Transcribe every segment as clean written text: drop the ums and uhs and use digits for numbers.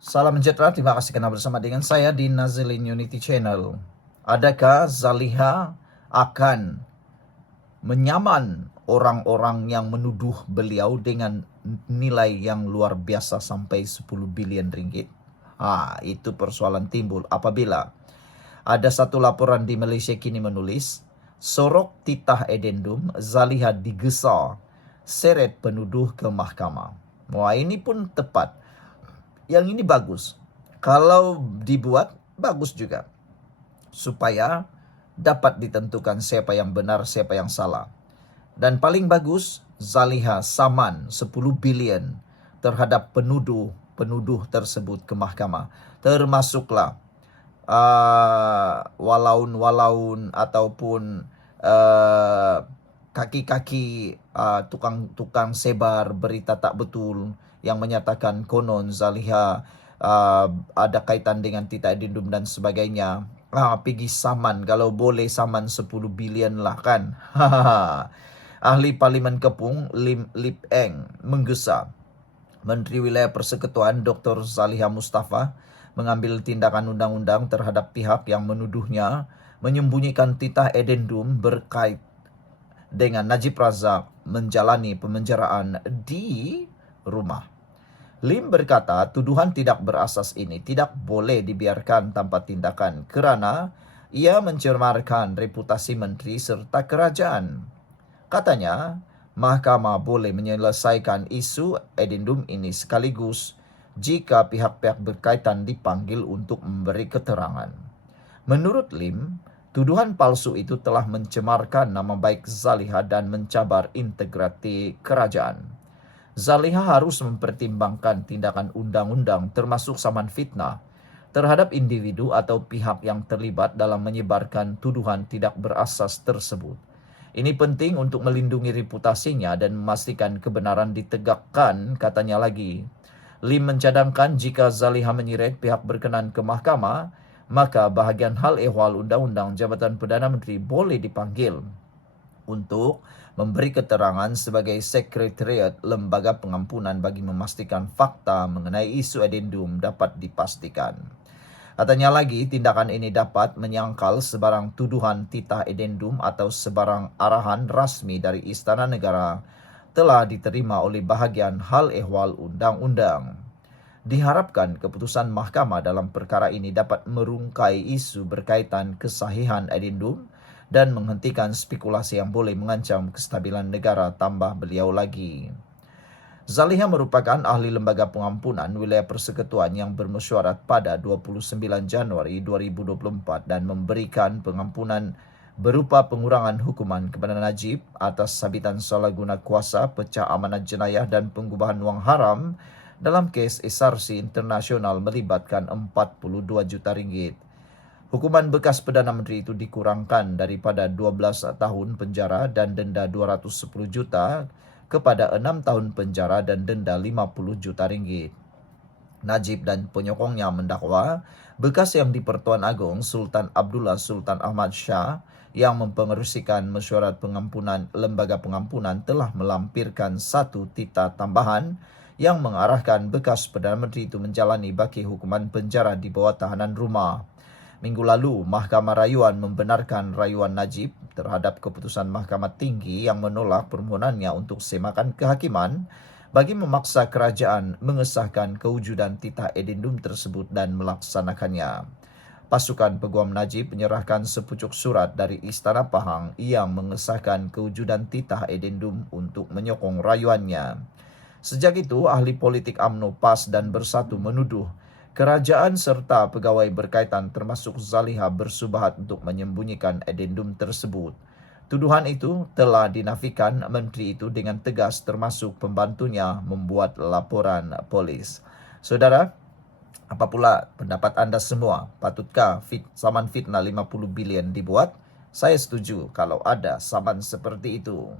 Salam sejahtera, terima kasih karena bersama dengan saya di Nazilin Unity Channel. Adakah Zaliha akan menyaman orang-orang yang menuduh beliau dengan nilai yang luar biasa sampai 10 bilion ringgit? Itu persoalan timbul apabila ada satu laporan di Malaysia kini menulis, sorok titah edendum Zaliha digesa seret penuduh ke mahkamah. Wah, ini pun tepat. Yang ini bagus. Kalau dibuat, bagus juga. Supaya dapat ditentukan siapa yang benar, siapa yang salah. Dan paling bagus, Zaliha saman 10 bilion terhadap penuduh tersebut ke mahkamah. Termasuklah walaun-walaun ataupun kaki-kaki tukang sebar berita tak betul yang menyatakan konon Zaliha ada kaitan dengan Tita Edindum dan sebagainya. Pergi saman, kalau boleh saman 10 bilion lah kan. Ahli Parlimen Kepung Lip Eng menggesa Menteri Wilayah Persekutuan Dr. Zaliha Mustafa mengambil tindakan undang-undang terhadap pihak yang menuduhnya menyembunyikan titah edendum berkait dengan Najib Razak menjalani pemenjaraan di rumah. Lim berkata tuduhan tidak berasas ini tidak boleh dibiarkan tanpa tindakan kerana ia mencemarkan reputasi menteri serta kerajaan. Katanya, mahkamah boleh menyelesaikan isu edendum ini sekaligus jika pihak-pihak berkaitan dipanggil untuk memberi keterangan. Menurut Lim, tuduhan palsu itu telah mencemarkan nama baik Zaliha dan mencabar integriti kerajaan. Zaliha harus mempertimbangkan tindakan undang-undang termasuk saman fitnah terhadap individu atau pihak yang terlibat dalam menyebarkan tuduhan tidak berasas tersebut. Ini penting untuk melindungi reputasinya dan memastikan kebenaran ditegakkan, katanya lagi. Lim mencadangkan jika Zaliha menyeret pihak berkenan ke mahkamah, maka bahagian hal ehwal Undang-Undang Jabatan Perdana Menteri boleh dipanggil untuk memberi keterangan sebagai sekretariat lembaga pengampunan bagi memastikan fakta mengenai isu edendum dapat dipastikan. Katanya lagi, tindakan ini dapat menyangkal sebarang tuduhan titah edendum atau sebarang arahan rasmi dari Istana Negara telah diterima oleh bahagian hal ehwal undang-undang. Diharapkan keputusan mahkamah dalam perkara ini dapat merungkai isu berkaitan kesahihan edendum dan menghentikan spekulasi yang boleh mengancam kestabilan negara, tambah beliau lagi. Zaliha merupakan ahli lembaga pengampunan wilayah persekutuan yang bermesyuarat pada 29 Januari 2024 dan memberikan pengampunan berupa pengurangan hukuman kepada Najib atas sabitan salah guna kuasa, pecah amanat jenayah dan pengubahan wang haram dalam kes SRC internasional melibatkan 42 juta ringgit. Hukuman bekas Perdana Menteri itu dikurangkan daripada 12 tahun penjara dan denda 210 juta kepada 6 tahun penjara dan denda 50 juta ringgit. Najib dan penyokongnya mendakwa bekas yang di-Pertuan Agong Sultan Abdullah Sultan Ahmad Shah yang mempengerusikan mesyuarat pengampunan lembaga pengampunan telah melampirkan satu titah tambahan yang mengarahkan bekas Perdana Menteri itu menjalani baki hukuman penjara di bawah tahanan rumah. Minggu lalu, Mahkamah Rayuan membenarkan rayuan Najib terhadap keputusan Mahkamah Tinggi yang menolak permohonannya untuk semakan kehakiman bagi memaksa kerajaan mengesahkan kewujudan titah edendum tersebut dan melaksanakannya. Pasukan Peguam Najib menyerahkan sepucuk surat dari Istana Pahang yang mengesahkan kewujudan titah edendum untuk menyokong rayuannya. Sejak itu, ahli politik UMNO, PAS dan Bersatu menuduh kerajaan serta pegawai berkaitan termasuk Zaliha bersubahat untuk menyembunyikan edendum tersebut. Tuduhan itu telah dinafikan menteri itu dengan tegas termasuk pembantunya membuat laporan polis. Saudara, apa pula pendapat anda semua? Patutkah saman fitnah 50 bilion dibuat? Saya setuju kalau ada saman seperti itu.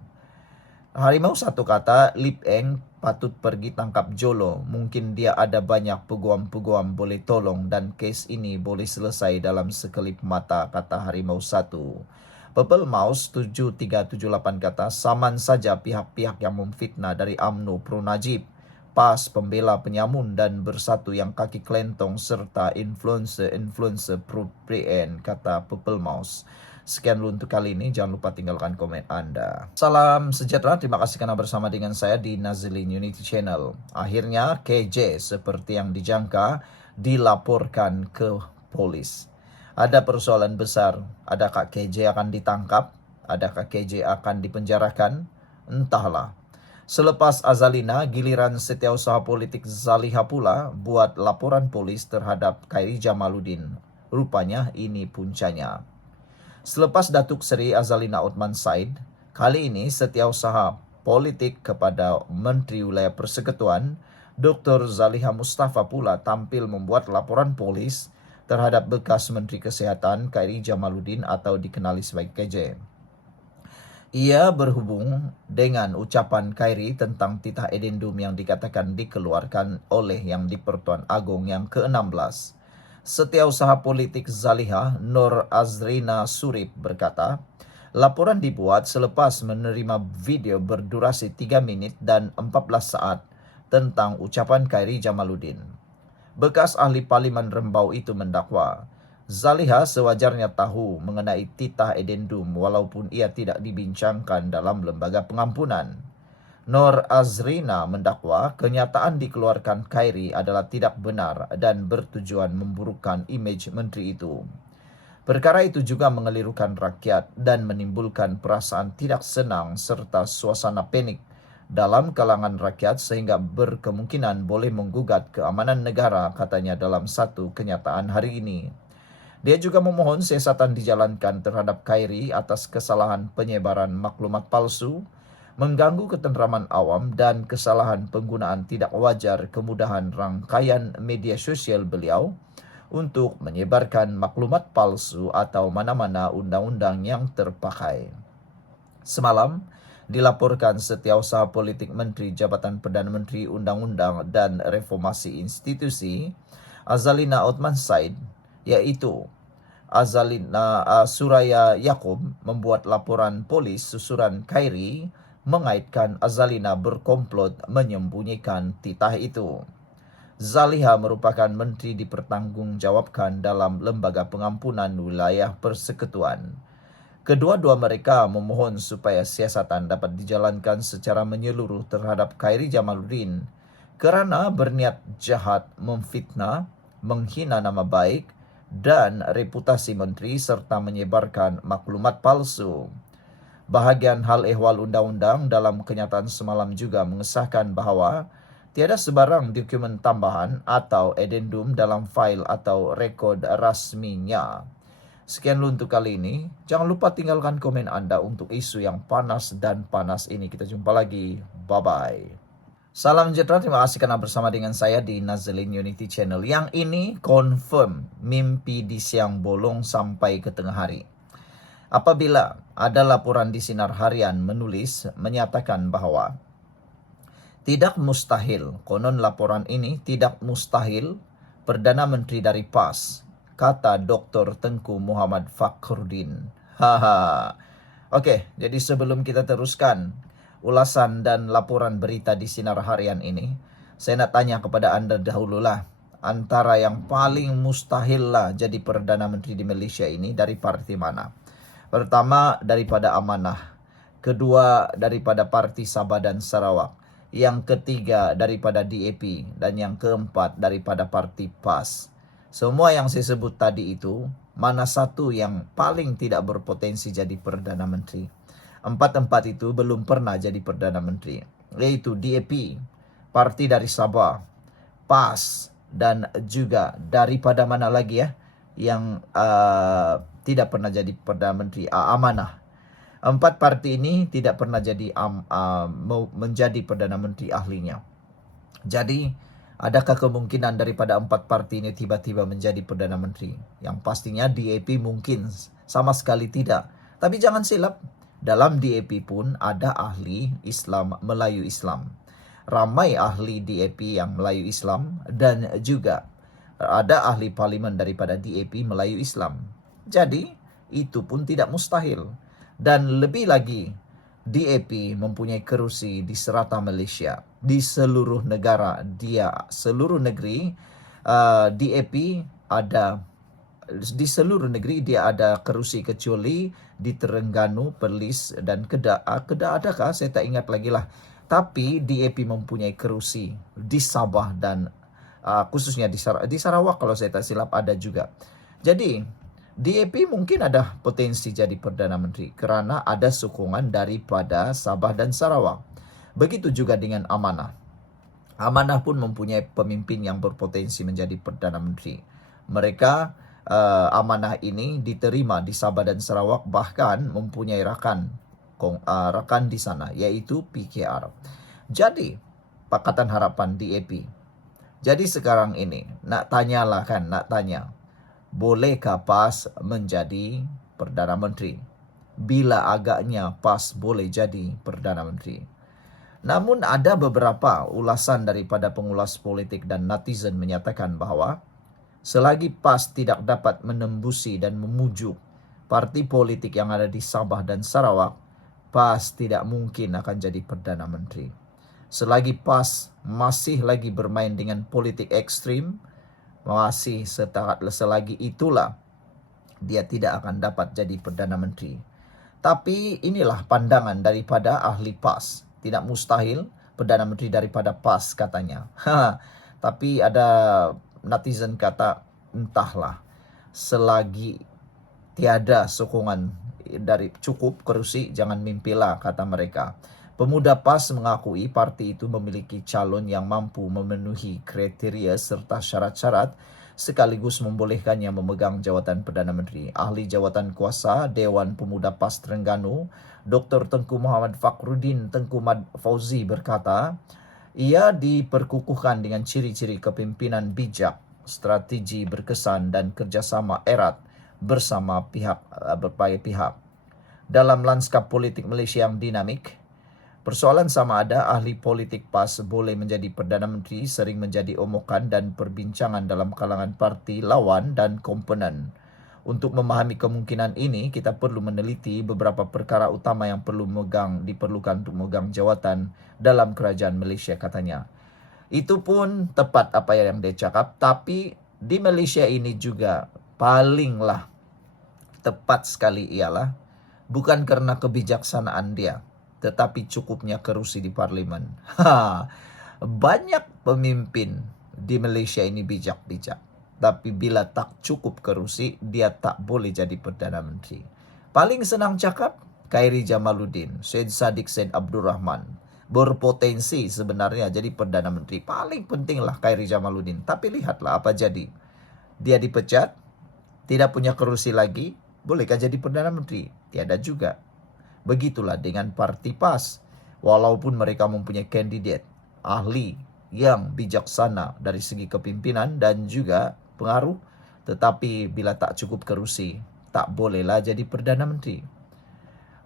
Harimau satu kata, Lip Eng patut pergi tangkap Jolo. Mungkin dia ada banyak peguam-peguam boleh tolong dan kes ini boleh selesai dalam sekelip mata, kata Harimau satu. Purple Mouse 7378 kata, saman saja pihak-pihak yang memfitnah dari UMNO pro Najib. PAS pembela penyamun dan bersatu yang kaki kelentong serta influencer propaganda, kata Purple Mouse. Sekian dulu untuk kali ini, jangan lupa tinggalkan komen Anda. Salam sejahtera, terima kasih karena bersama dengan saya di Nazilin Unity Channel. Akhirnya KJ seperti yang dijangka dilaporkan ke polis. Ada persoalan besar, adakah KJ akan ditangkap? Adakah KJ akan dipenjarakan? Entahlah. Selepas Azalina, giliran setiausaha politik Zaliha pula buat laporan polis terhadap Khairi Jamaluddin. Rupanya ini puncanya. Selepas Datuk Seri Azalina Othman Said, kali ini setiausaha politik kepada Menteri Wilayah Persekutuan, Dr. Zaliha Mustafa pula tampil membuat laporan polis terhadap bekas Menteri Kesehatan Khairi Jamaluddin atau dikenali sebagai KJ. Ia berhubung dengan ucapan Khairi tentang titah edendum yang dikatakan dikeluarkan oleh Yang di-Pertuan Agong yang ke-16. Setiausaha politik Zaliha, Nur Azrina Surip berkata, laporan dibuat selepas menerima video berdurasi 3 minit dan 14 saat tentang ucapan Khairi Jamaluddin. Bekas ahli Parlimen Rembau itu mendakwa, Zaliha sewajarnya tahu mengenai titah edendum walaupun ia tidak dibincangkan dalam lembaga pengampunan. Nur Azrina mendakwa kenyataan dikeluarkan Khairi adalah tidak benar dan bertujuan memburukkan imej menteri itu. Perkara itu juga mengelirukan rakyat dan menimbulkan perasaan tidak senang serta suasana panik dalam kalangan rakyat sehingga berkemungkinan boleh menggugat keamanan negara, katanya dalam satu kenyataan hari ini. Dia juga memohon siasatan dijalankan terhadap Khairi atas kesalahan penyebaran maklumat palsu, mengganggu ketenteraman awam dan kesalahan penggunaan tidak wajar kemudahan rangkaian media sosial beliau untuk menyebarkan maklumat palsu atau mana-mana undang-undang yang terpakai. Semalam, dilaporkan Setiausaha Politik Menteri Jabatan Perdana Menteri Undang-Undang dan Reformasi Institusi, Azalina Othman Said, yaitu Azalina Suraya Yaakob, membuat laporan polis susuran Khairi mengaitkan Azalina berkomplot menyembunyikan titah itu. Zaliha merupakan menteri dipertanggungjawabkan dalam Lembaga Pengampunan Wilayah Persekutuan. Kedua-dua mereka memohon supaya siasatan dapat dijalankan secara menyeluruh terhadap Khairi Jamaluddin kerana berniat jahat memfitnah, menghina nama baik dan reputasi menteri serta menyebarkan maklumat palsu. Bahagian hal ehwal undang-undang dalam kenyataan semalam juga mengesahkan bahawa tiada sebarang dokumen tambahan atau edendum dalam fail atau rekod rasminya. Sekian dulu untuk kali ini. Jangan lupa tinggalkan komen Anda untuk isu yang panas dan panas ini. Kita jumpa lagi. Bye-bye. Salam sejahtera, terima kasih karena bersama dengan saya di Nazilin Unity Channel. Yang ini confirm mimpi di siang bolong sampai ke tengah hari. Apabila ada laporan di Sinar Harian menyatakan bahawa tidak mustahil, konon laporan ini tidak mustahil Perdana Menteri dari PAS, kata Dr. Tengku Muhammad Fakhruddin. Haha. Oke, jadi sebelum kita teruskan ulasan dan laporan berita di Sinar Harian ini, saya nak tanya kepada Anda dahululah, antara yang paling mustahil lah jadi Perdana Menteri di Malaysia ini dari parti mana? Pertama, daripada Amanah. Kedua, daripada Parti Sabah dan Sarawak. Yang ketiga, daripada DAP. Dan yang keempat, daripada Parti PAS. Semua yang saya sebut tadi itu, mana satu yang paling tidak berpotensi jadi Perdana Menteri? Empat-empat itu belum pernah jadi Perdana Menteri. Yaitu DAP, Parti dari Sabah, PAS, dan juga daripada mana lagi ya, yang tidak pernah jadi Perdana Menteri, Amanah. Empat parti ini tidak pernah jadi menjadi Perdana Menteri ahlinya. Jadi, adakah kemungkinan daripada empat parti ini tiba-tiba menjadi Perdana Menteri? Yang pastinya DAP mungkin sama sekali tidak. Tapi jangan silap, dalam DAP pun ada ahli Islam Melayu Islam. Ramai ahli DAP yang Melayu Islam dan juga ada ahli parlimen daripada DAP Melayu Islam. Jadi, itu pun tidak mustahil. Dan lebih lagi, DAP mempunyai kerusi di serata Malaysia. Di seluruh negara, seluruh negeri, DAP ada. Di seluruh negeri dia ada kerusi kecuali di Terengganu, Perlis dan Kedah. Kedah adakah? Saya tak ingat lagi lah. Tapi DAP mempunyai kerusi di Sabah dan khususnya di Sarawak kalau saya tak silap ada juga. Jadi DAP mungkin ada potensi jadi Perdana Menteri kerana ada sokongan daripada Sabah dan Sarawak. Begitu juga dengan Amanah. Amanah pun mempunyai pemimpin yang berpotensi menjadi Perdana Menteri. Mereka Amanah ini diterima di Sabah dan Sarawak, bahkan mempunyai rakan di sana, yaitu PKR. Jadi Pakatan Harapan DAP. Jadi sekarang ini nak tanya, bolehkah PAS menjadi Perdana Menteri? Bila agaknya PAS boleh jadi Perdana Menteri? Namun ada beberapa ulasan daripada pengulas politik dan netizen menyatakan bahawa selagi PAS tidak dapat menembusi dan memujuk parti politik yang ada di Sabah dan Sarawak, PAS tidak mungkin akan jadi Perdana Menteri. Selagi PAS masih lagi bermain dengan politik ekstrim, selagi itulah dia tidak akan dapat jadi Perdana Menteri. Tapi inilah pandangan daripada ahli PAS. Tidak mustahil Perdana Menteri daripada PAS katanya. Tapi ada netizen kata, entahlah, selagi tiada sokongan dari cukup kerusi, jangan mimpilah, kata mereka. Pemuda PAS mengakui parti itu memiliki calon yang mampu memenuhi kriteria serta syarat-syarat sekaligus membolehkannya memegang jawatan Perdana Menteri. Ahli Jawatan Kuasa Dewan Pemuda PAS Terengganu, Dr. Tengku Muhammad Fakhruddin Tengku Fauzi berkata, ia diperkukuhkan dengan ciri-ciri kepimpinan bijak, strategi berkesan dan kerjasama erat bersama berbagai pihak. Dalam lanskap politik Malaysia yang dinamik, persoalan sama ada ahli politik PAS boleh menjadi Perdana Menteri sering menjadi omokan dan perbincangan dalam kalangan parti lawan dan komponen. Untuk memahami kemungkinan ini, kita perlu meneliti beberapa perkara utama yang diperlukan untuk memegang jawatan dalam kerajaan Malaysia, katanya. Itu pun tepat apa yang dia cakap, tapi di Malaysia ini juga palinglah tepat sekali ialah bukan karena kebijaksanaan dia, tetapi cukupnya kerusi di parlimen. Banyak pemimpin di Malaysia ini bijak-bijak, tapi bila tak cukup kerusi, dia tak boleh jadi Perdana Menteri. Paling senang cakap, Khairi Jamaluddin, Syed Saddiq Syed Abdul Rahman, berpotensi sebenarnya jadi Perdana Menteri. Paling pentinglah Khairi Jamaluddin. Tapi lihatlah apa jadi. Dia dipecat, tidak punya kerusi lagi, bolehkah jadi Perdana Menteri? Tiada juga. Begitulah dengan parti PAS. Walaupun mereka mempunyai kandidat ahli yang bijaksana dari segi kepimpinan dan juga pengaruh, tetapi bila tak cukup kerusi, tak bolehlah jadi Perdana Menteri.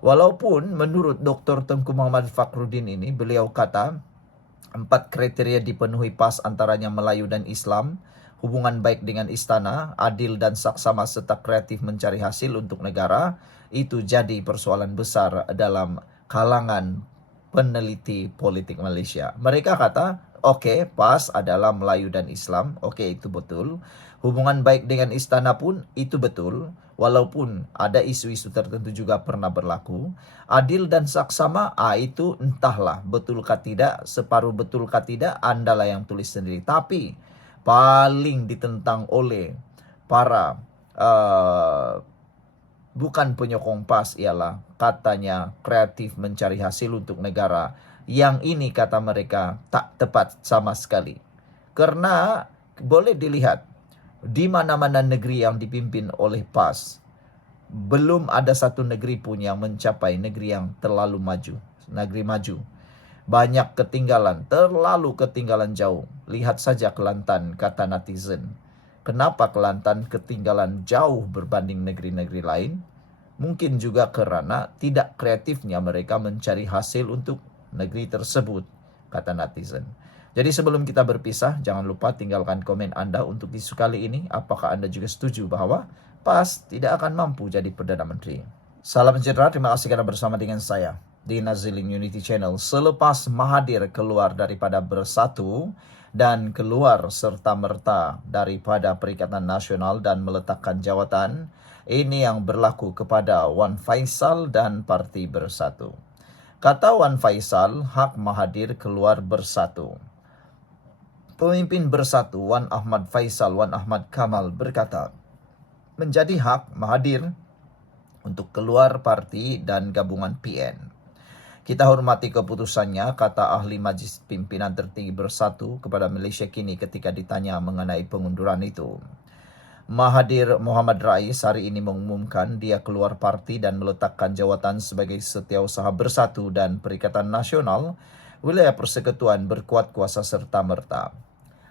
Walaupun menurut Dr. Tengku Muhammad Fakhruddin ini, beliau kata 4 kriteria dipenuhi PAS, antaranya Melayu dan Islam, hubungan baik dengan istana, adil dan saksama serta kreatif mencari hasil untuk negara. Itu jadi persoalan besar dalam kalangan peneliti politik Malaysia. Mereka kata, okey, PAS adalah Melayu dan Islam. Okey, itu betul. Hubungan baik dengan istana pun itu betul. Walaupun ada isu-isu tertentu juga pernah berlaku. Adil dan saksama, itu entahlah betulkah tidak, separuh betulkah tidak, andalah yang tulis sendiri. Tapi paling ditentang oleh para bukan penyokong PAS ialah katanya kreatif mencari hasil untuk negara. Yang ini kata mereka tak tepat sama sekali. Karena boleh dilihat di mana-mana negeri yang dipimpin oleh PAS, belum ada satu negeri pun yang mencapai negeri yang terlalu maju, negeri maju. Banyak ketinggalan, terlalu ketinggalan jauh. Lihat saja Kelantan, kata netizen. Kenapa Kelantan ketinggalan jauh berbanding negeri-negeri lain? Mungkin juga kerana tidak kreatifnya mereka mencari hasil untuk negeri tersebut, kata netizen. Jadi sebelum kita berpisah, jangan lupa tinggalkan komen anda untuk isu kali ini. Apakah anda juga setuju bahawa PAS tidak akan mampu jadi Perdana Menteri? Salam sejahtera, terima kasih kerana bersama dengan saya. di Nazilin Unity Channel. Selepas Mahathir keluar daripada Bersatu dan keluar serta-merta daripada Perikatan Nasional dan meletakkan jawatan, ini yang berlaku kepada Wan Faisal dan Parti Bersatu. Kata Wan Faisal, hak Mahathir keluar Bersatu. Pemimpin Bersatu Wan Ahmad Faisal, Wan Ahmad Kamal berkata, menjadi hak Mahathir untuk keluar parti dan gabungan PN. Kita hormati keputusannya, kata ahli Majlis Pimpinan Tertinggi Bersatu kepada Malaysia Kini ketika ditanya mengenai pengunduran itu. Mahathir Mohamad Rais hari ini mengumumkan dia keluar parti dan meletakkan jawatan sebagai Setiausaha Bersatu dan Perikatan Nasional Wilayah Persekutuan berkuat kuasa serta-merta.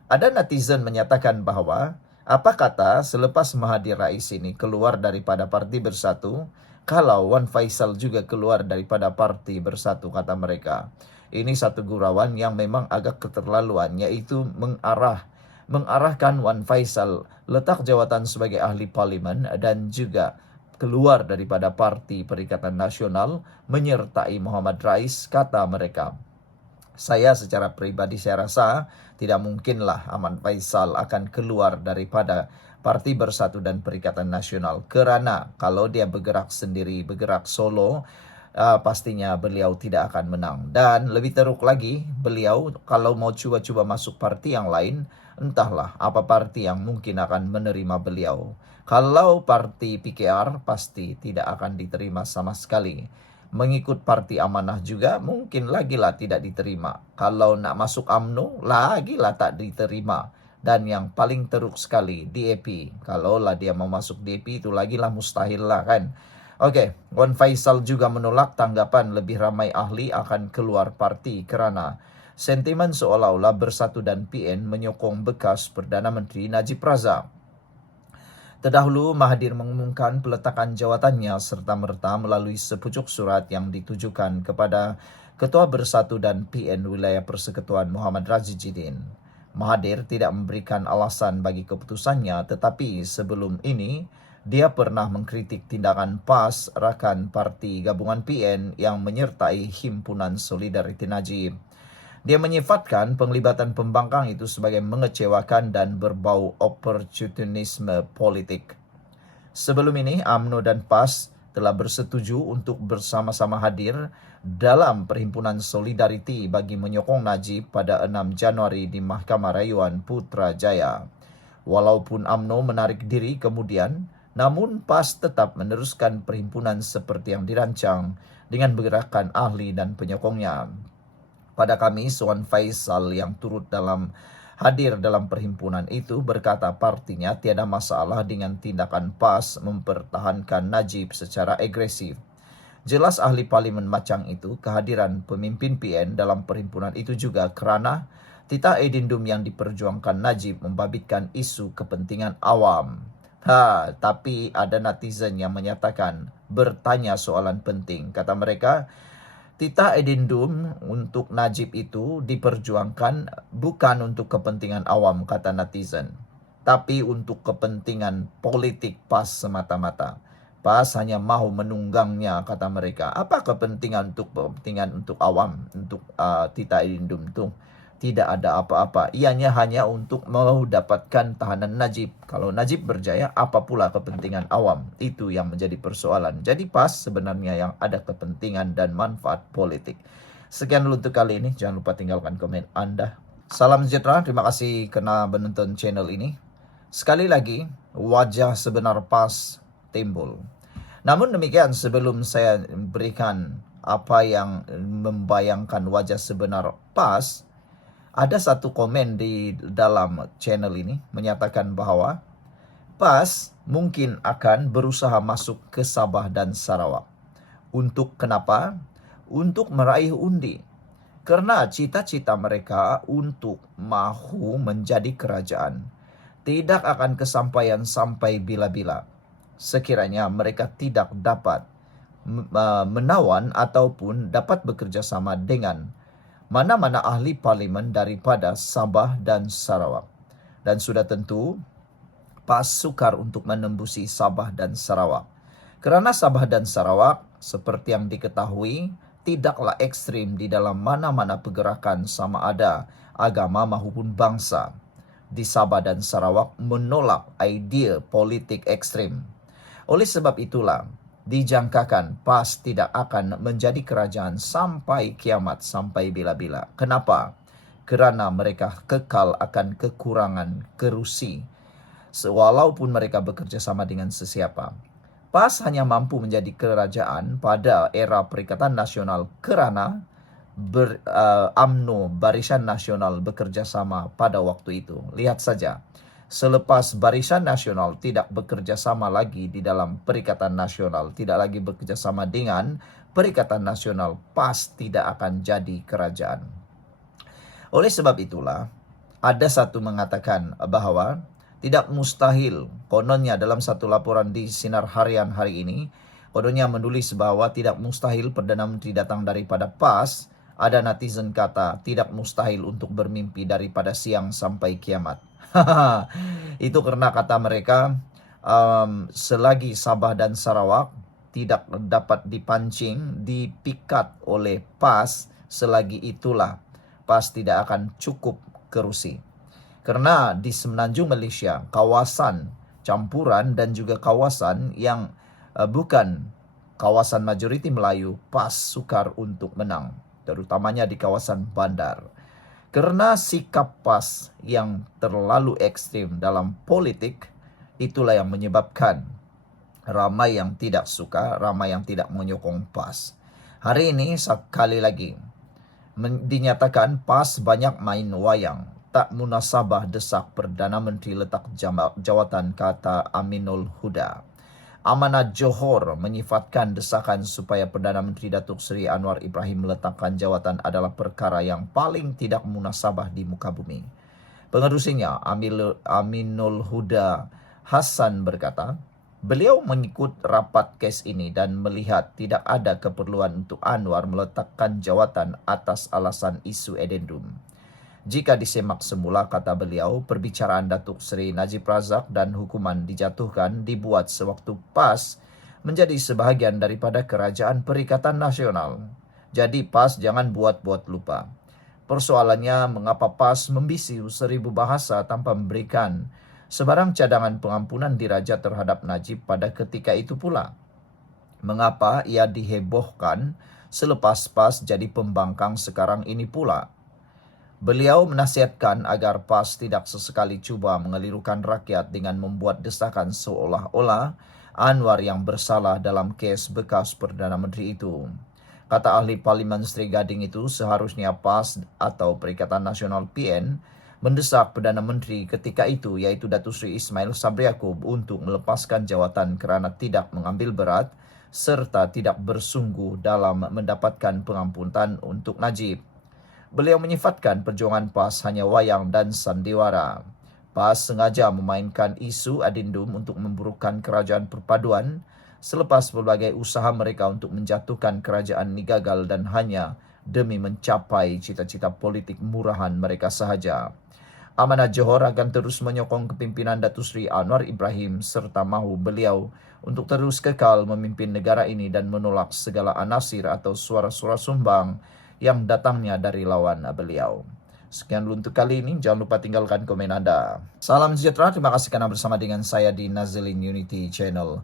Ada netizen menyatakan bahwa, apa kata selepas Mahathir Rais ini keluar daripada Parti Bersatu, kalau Wan Faisal juga keluar daripada Parti Bersatu, kata mereka. Ini satu gurauan yang memang agak keterlaluan, yaitu mengarahkan Wan Faisal letak jawatan sebagai ahli parlimen dan juga keluar daripada Parti Perikatan Nasional menyertai Mohamad Rais, kata mereka. Saya secara pribadi saya rasa tidak mungkinlah Ahmad Faisal akan keluar daripada Parti Bersatu dan Perikatan Nasional, kerana kalau dia bergerak sendiri, bergerak solo, pastinya beliau tidak akan menang. Dan lebih teruk lagi, beliau kalau mau cuba-cuba masuk parti yang lain, entahlah apa parti yang mungkin akan menerima beliau. Kalau parti PKR pasti tidak akan diterima sama sekali. Mengikut Parti Amanah juga mungkin lagilah tidak diterima. Kalau nak masuk UMNO, lagilah tak diterima. Dan yang paling teruk sekali, DAP. Kalaulah dia mau masuk DAP, itu lagilah mustahil lah kan. Oke, Wan Faisal juga menolak tanggapan lebih ramai ahli akan keluar parti kerana sentimen seolah-olah Bersatu dan PN menyokong bekas Perdana Menteri Najib Razak. Terdahulu, Mahathir mengumumkan peletakan jawatannya serta-merta melalui sepucuk surat yang ditujukan kepada Ketua Bersatu dan PN Wilayah Persekutuan Muhammad Razidin. Mahathir tidak memberikan alasan bagi keputusannya, tetapi sebelum ini, dia pernah mengkritik tindakan PAS, rakan parti gabungan PN yang menyertai Himpunan Solidariti Najib. Dia menyifatkan penglibatan pembangkang itu sebagai mengecewakan dan berbau oportunisme politik. Sebelum ini, UMNO dan PAS telah bersetuju untuk bersama-sama hadir dalam Perhimpunan Solidariti bagi menyokong Najib pada 6 Januari di Mahkamah Rayuan Putrajaya. Walaupun UMNO menarik diri kemudian, namun PAS tetap meneruskan perhimpunan seperti yang dirancang dengan bergerakan ahli dan penyokongnya. Pada Kamis, Wan Faisal yang turut hadir dalam perhimpunan itu berkata partinya tiada masalah dengan tindakan PAS mempertahankan Najib secara agresif. Jelas ahli parlimen macam itu, kehadiran pemimpin PN dalam perhimpunan itu juga kerana titah edindum yang diperjuangkan Najib membabitkan isu kepentingan awam. Tapi ada netizen yang menyatakan bertanya soalan penting. Kata mereka, titah edindum untuk Najib itu diperjuangkan bukan untuk kepentingan awam, kata netizen, tapi untuk kepentingan politik PAS semata-mata. PAS hanya mahu menunggangnya, kata mereka. Apa kepentingan untuk awam, untuk titah edindum itu? Tidak ada apa-apa. Ianya hanya untuk mau dapatkan tahanan Najib. Kalau Najib berjaya, apa pula kepentingan awam? Itu yang menjadi persoalan. Jadi PAS sebenarnya yang ada kepentingan dan manfaat politik. Sekian dulu untuk kali ini. Jangan lupa tinggalkan komen Anda. Salam sejahtera. Terima kasih kerana menonton channel ini. Sekali lagi, wajah sebenar PAS timbul. Namun demikian, sebelum saya berikan apa yang membayangkan wajah sebenar PAS, ada satu komen di dalam channel ini menyatakan bahwa PAS mungkin akan berusaha masuk ke Sabah dan Sarawak. Untuk kenapa? Untuk meraih undi. Karena cita-cita mereka untuk mahu menjadi kerajaan tidak akan kesampaian sampai bila-bila. Sekiranya mereka tidak dapat menawan ataupun dapat bekerja sama dengan mana-mana ahli parlimen daripada Sabah dan Sarawak. Dan sudah tentu, PAS sukar untuk menembusi Sabah dan Sarawak. Kerana Sabah dan Sarawak, seperti yang diketahui, tidaklah ekstrim di dalam mana-mana pergerakan sama ada agama maupun bangsa. Di Sabah dan Sarawak menolak idea politik ekstrim. Oleh sebab itulah, dijangkakan PAS tidak akan menjadi kerajaan sampai kiamat, sampai bila-bila. Kenapa? Kerana mereka kekal akan kekurangan kerusi, walaupun mereka bekerja sama dengan sesiapa. PAS hanya mampu menjadi kerajaan pada era Perikatan Nasional kerana UMNO Barisan Nasional bekerja sama pada waktu itu. Lihat saja, selepas Barisan Nasional tidak bekerja sama lagi di dalam Perikatan Nasional, tidak lagi bekerja sama dengan Perikatan Nasional, PAS tidak akan jadi kerajaan. Oleh sebab itulah, ada satu mengatakan bahawa tidak mustahil, kononnya dalam satu laporan di Sinar Harian hari ini, kononnya menulis bahawa tidak mustahil Perdana Menteri datang daripada PAS. Ada netizen kata, tidak mustahil untuk bermimpi daripada siang sampai kiamat. Itu karena kata mereka, selagi Sabah dan Sarawak tidak dapat dipancing, dipikat oleh PAS, selagi itulah PAS tidak akan cukup kerusi. Karena di Semenanjung Malaysia, kawasan campuran dan juga kawasan yang bukan kawasan majoriti Melayu, PAS sukar untuk menang, terutamanya di kawasan bandar. Kerana sikap PAS yang terlalu ekstrim dalam politik, itulah yang menyebabkan ramai yang tidak suka, ramai yang tidak menyokong PAS. Hari ini sekali lagi dinyatakan PAS banyak main wayang. Tak munasabah desak Perdana Menteri letak jawatan, kata Aminul Huda. Amanat Johor menyifatkan desakan supaya Perdana Menteri Datuk Seri Anwar Ibrahim meletakkan jawatan adalah perkara yang paling tidak munasabah di muka bumi. Pengerusinya, Aminul Huda Hassan berkata, beliau mengikut rapat kes ini dan melihat tidak ada keperluan untuk Anwar meletakkan jawatan atas alasan isu addendum. Jika disemak semula, kata beliau, perbicaraan Datuk Seri Najib Razak dan hukuman dijatuhkan dibuat sewaktu PAS menjadi sebahagian daripada Kerajaan Perikatan Nasional. Jadi PAS jangan buat-buat lupa. Persoalannya mengapa PAS membisu 1000 bahasa tanpa memberikan sebarang cadangan pengampunan diraja terhadap Najib pada ketika itu pula. Mengapa ia dihebohkan selepas PAS jadi pembangkang sekarang ini pula? Beliau menasihatkan agar PAS tidak sesekali cuba mengelirukan rakyat dengan membuat desakan seolah-olah Anwar yang bersalah dalam kes bekas Perdana Menteri itu. Kata ahli Parlimen Seri Gading itu, seharusnya PAS atau Perikatan Nasional PN mendesak Perdana Menteri ketika itu, iaitu Datuk Seri Ismail Sabri Yaakob, untuk melepaskan jawatan kerana tidak mengambil berat serta tidak bersungguh dalam mendapatkan pengampunan untuk Najib. Beliau menyifatkan perjuangan PAS hanya wayang dan sandiwara. PAS sengaja memainkan isu addendum untuk memburukkan kerajaan perpaduan selepas pelbagai usaha mereka untuk menjatuhkan kerajaan ini gagal dan hanya demi mencapai cita-cita politik murahan mereka sahaja. Amanat Johor akan terus menyokong kepimpinan Datuk Seri Anwar Ibrahim serta mahu beliau untuk terus kekal memimpin negara ini dan menolak segala anasir atau suara-suara sumbang yang datangnya dari lawan beliau. Sekian dulu untuk kali ini. Jangan lupa tinggalkan komen Anda. Salam sejahtera. Terima kasih kerana bersama dengan saya di Nazilin Unity Channel.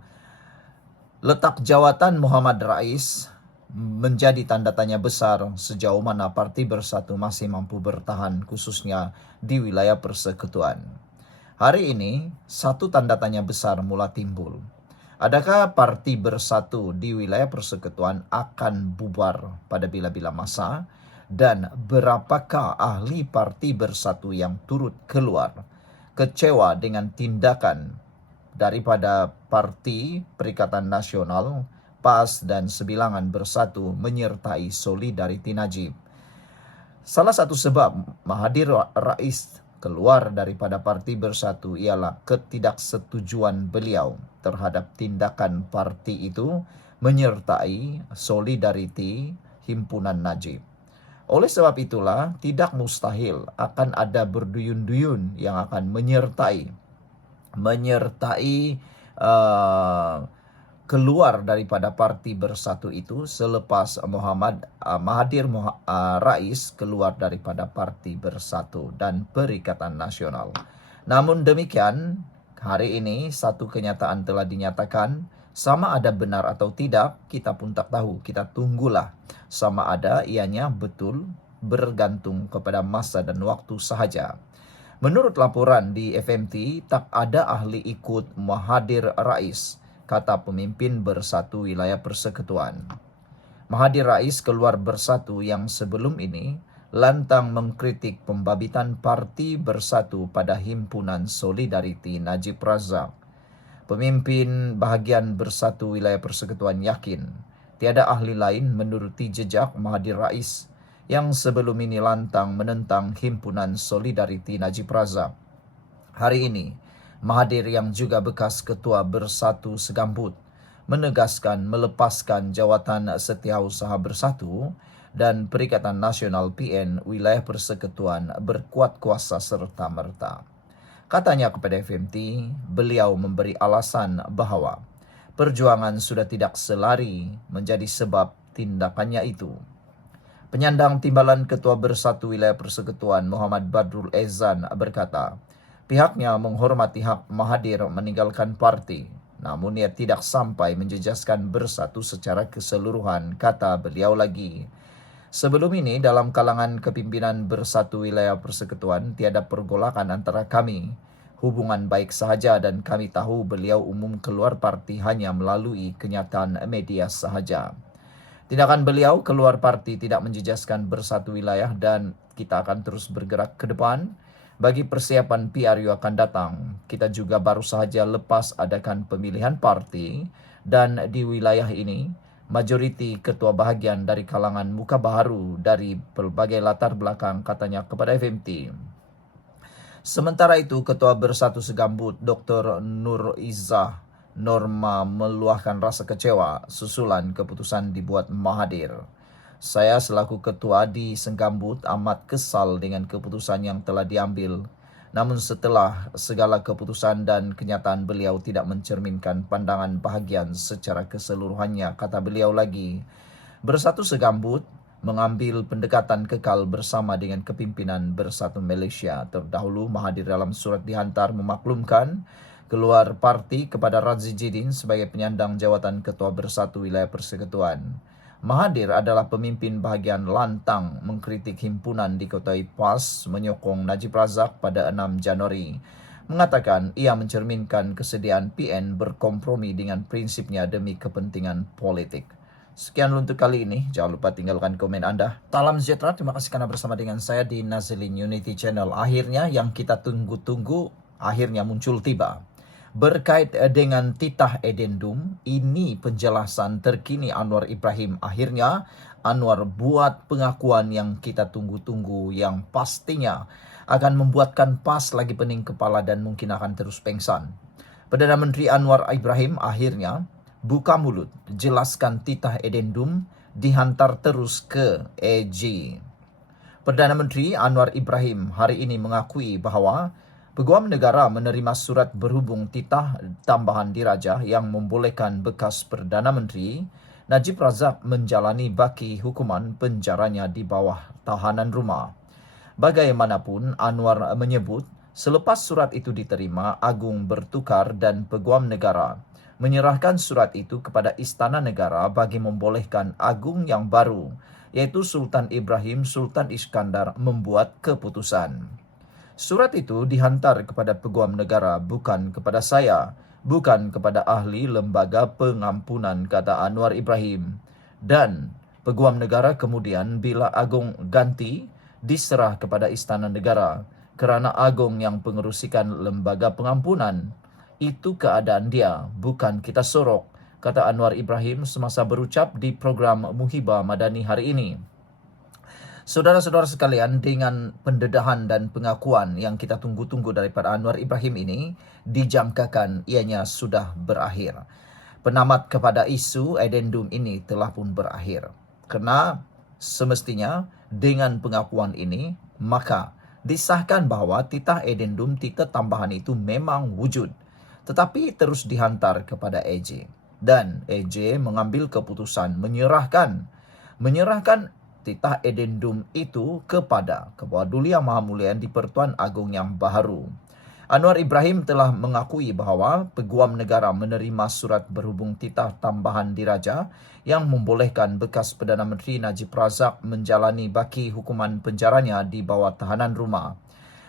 Letak jawatan Muhammad Rais menjadi tanda tanya besar sejauh mana Parti Bersatu masih mampu bertahan khususnya di wilayah persekutuan. Hari ini, satu tanda tanya besar mula timbul. Adakah Parti Bersatu di wilayah persekutuan akan bubar pada bila-bila masa? Dan berapakah ahli Parti Bersatu yang turut keluar kecewa dengan tindakan daripada Parti Perikatan Nasional, PAS dan sebilangan Bersatu menyertai Solidariti Najib? Salah satu sebab Mahathir Rais keluar daripada Parti Bersatu ialah ketidaksetujuan beliau terhadap tindakan parti itu menyertai Solidariti Himpunan Najib. Oleh sebab itulah, tidak mustahil akan ada berduyun-duyun yang akan menyertai keluar daripada Parti Bersatu itu selepas Mahathir Rais keluar daripada Parti Bersatu dan Perikatan Nasional. Namun demikian, hari ini satu kenyataan telah dinyatakan, sama ada benar atau tidak, kita pun tak tahu. Kita tunggulah sama ada ianya betul, bergantung kepada masa dan waktu sahaja. Menurut laporan di FMT, tak ada ahli ikut Mahathir Rais, kata pemimpin Bersatu Wilayah Persekutuan. Mahathir Rais keluar Bersatu yang sebelum ini lantang mengkritik pembabitan Parti Bersatu pada Himpunan Solidariti Najib Razak. Pemimpin bahagian Bersatu Wilayah Persekutuan yakin tiada ahli lain menuruti jejak Mahathir Rais yang sebelum ini lantang menentang Himpunan Solidariti Najib Razak. Hari ini, Mahathir yang juga bekas Ketua Bersatu Segambut menegaskan melepaskan jawatan Setiausaha Bersatu dan Perikatan Nasional PN Wilayah Persekutuan berkuat kuasa serta-merta. Katanya kepada FMT, beliau memberi alasan bahawa perjuangan sudah tidak selari menjadi sebab tindakannya itu. Penyandang timbalan Ketua Bersatu Wilayah Persekutuan Muhammad Badrul Ezan berkata, pihaknya menghormati hak Mahathir meninggalkan parti, namun ia tidak sampai menjejaskan Bersatu secara keseluruhan, kata beliau lagi. Sebelum ini, dalam kalangan kepimpinan Bersatu Wilayah Persekutuan, tiada pergolakan antara kami. Hubungan baik sahaja dan kami tahu beliau umum keluar parti hanya melalui kenyataan media sahaja. Tindakan beliau keluar parti tidak menjejaskan Bersatu Wilayah dan kita akan terus bergerak ke depan. Bagi persiapan PRU akan datang, kita juga baru sahaja lepas adakan pemilihan parti dan di wilayah ini, majoriti ketua bahagian dari kalangan muka baharu dari berbagai latar belakang, katanya kepada FMT. Sementara itu, Ketua Bersatu Segambut Dr. Nur Izzah Norma meluahkan rasa kecewa susulan keputusan dibuat Mahathir. Saya selaku ketua di Segambut amat kesal dengan keputusan yang telah diambil. Namun setelah segala keputusan dan kenyataan beliau tidak mencerminkan pandangan bahagian secara keseluruhannya, kata beliau lagi. Bersatu Segambut mengambil pendekatan kekal bersama dengan kepimpinan Bersatu Malaysia. Terdahulu Mahathir dalam surat dihantar memaklumkan keluar parti kepada Radzi Jidin sebagai penyandang jawatan Ketua Bersatu Wilayah Persekutuan. Mahathir adalah pemimpin bahagian lantang mengkritik himpunan di Kota PAS menyokong Najib Razak pada 6 Januari. Mengatakan ia mencerminkan kesediaan PN berkompromi dengan prinsipnya demi kepentingan politik. Sekian untuk kali ini. Jangan lupa tinggalkan komen Anda. Salam sejahtera. Terima kasih karena bersama dengan saya di Nazilin Unity Channel. Akhirnya yang kita tunggu-tunggu akhirnya muncul tiba. Berkait dengan titah edendum, ini penjelasan terkini Anwar Ibrahim. Akhirnya Anwar buat pengakuan yang kita tunggu-tunggu, yang pastinya akan membuatkan PAS lagi pening kepala dan mungkin akan terus pengsan. Perdana Menteri Anwar Ibrahim akhirnya buka mulut, jelaskan titah edendum dihantar terus ke AG. Perdana Menteri Anwar Ibrahim hari ini mengakui bahawa Peguam Negara menerima surat berhubung titah tambahan diraja yang membolehkan bekas Perdana Menteri Najib Razak menjalani baki hukuman penjaranya di bawah tahanan rumah. Bagaimanapun, Anwar menyebut selepas surat itu diterima, Agung bertukar dan Peguam Negara menyerahkan surat itu kepada Istana Negara bagi membolehkan Agung yang baru, yaitu Sultan Ibrahim Sultan Iskandar, membuat keputusan. Surat itu dihantar kepada Peguam Negara, bukan kepada saya, bukan kepada ahli lembaga pengampunan, kata Anwar Ibrahim. Dan Peguam Negara kemudian bila Agung ganti diserah kepada Istana Negara kerana Agung yang pengerusikan lembaga pengampunan. Itu keadaan dia, bukan kita sorok, kata Anwar Ibrahim semasa berucap di program Muhibah Madani hari ini. Saudara-saudara sekalian, dengan pendedahan dan pengakuan yang kita tunggu-tunggu daripada Anwar Ibrahim ini, dijangkakan ianya sudah berakhir. Penamat kepada isu edendum ini telah pun berakhir. Kerana semestinya dengan pengakuan ini, maka disahkan bahawa titah edendum, titah tambahan itu memang wujud, tetapi terus dihantar kepada AG. dan EJ mengambil keputusan menyerahkan titah edendum itu kepada Kepala Duli Yang Maha Mulia di Pertuan Agong yang baharu. Anwar Ibrahim telah mengakui bahawa Peguam Negara menerima surat berhubung titah tambahan diraja yang membolehkan bekas Perdana Menteri Najib Razak menjalani baki hukuman penjaranya di bawah tahanan rumah.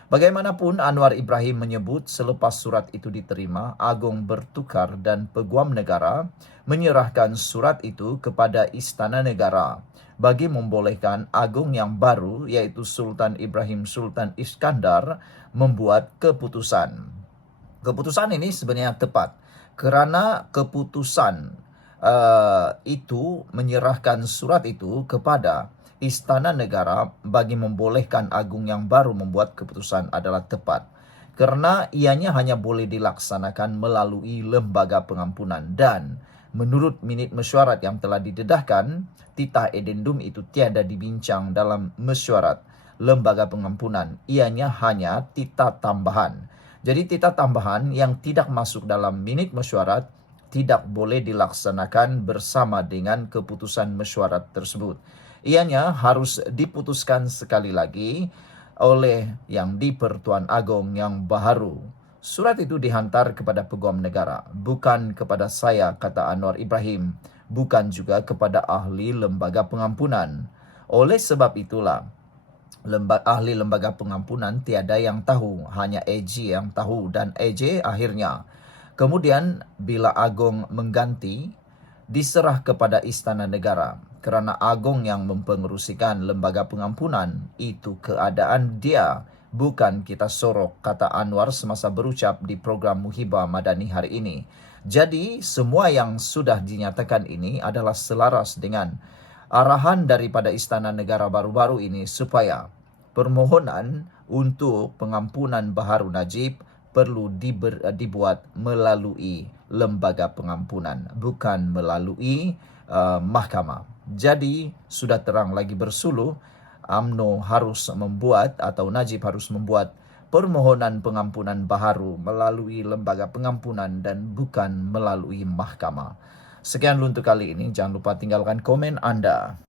Bagaimanapun, Anwar Ibrahim menyebut selepas surat itu diterima, Agong bertukar dan Peguam Negara menyerahkan surat itu kepada Istana Negara bagi membolehkan Agong yang baru, iaitu Sultan Ibrahim Sultan Iskandar, membuat keputusan. Keputusan ini sebenarnya tepat kerana keputusan itu menyerahkan surat itu kepada Istana Negara bagi membolehkan Agung yang baru membuat keputusan adalah tepat. Kerana ianya hanya boleh dilaksanakan melalui lembaga pengampunan dan menurut minit mesyuarat yang telah didedahkan, titah edendum itu tiada dibincang dalam mesyuarat lembaga pengampunan. Ianya hanya titah tambahan. Jadi titah tambahan yang tidak masuk dalam minit mesyuarat tidak boleh dilaksanakan bersama dengan keputusan mesyuarat tersebut. Ianya harus diputuskan sekali lagi oleh yang di Pertuan Agong yang baharu. Surat itu dihantar kepada Peguam Negara, bukan kepada saya, kata Anwar Ibrahim, bukan juga kepada ahli lembaga pengampunan. Oleh sebab itulah, ahli lembaga pengampunan tiada yang tahu, hanya AG yang tahu, dan AG akhirnya kemudian bila Agong mengganti diserah kepada Istana Negara kerana Agong yang mempengerusikan lembaga pengampunan. Itu keadaan dia, bukan kita sorok, kata Anwar semasa berucap di program Muhibah Madani hari ini. Jadi semua yang sudah dinyatakan ini adalah selaras dengan arahan daripada Istana Negara baru-baru ini supaya permohonan untuk pengampunan baharu Najib perlu dibuat melalui lembaga pengampunan, bukan melalui mahkamah. Jadi sudah terang lagi bersuluh, UMNO harus membuat atau Najib harus membuat permohonan pengampunan baharu melalui lembaga pengampunan dan bukan melalui mahkamah. Sekian untuk kali ini. Jangan lupa tinggalkan komen Anda.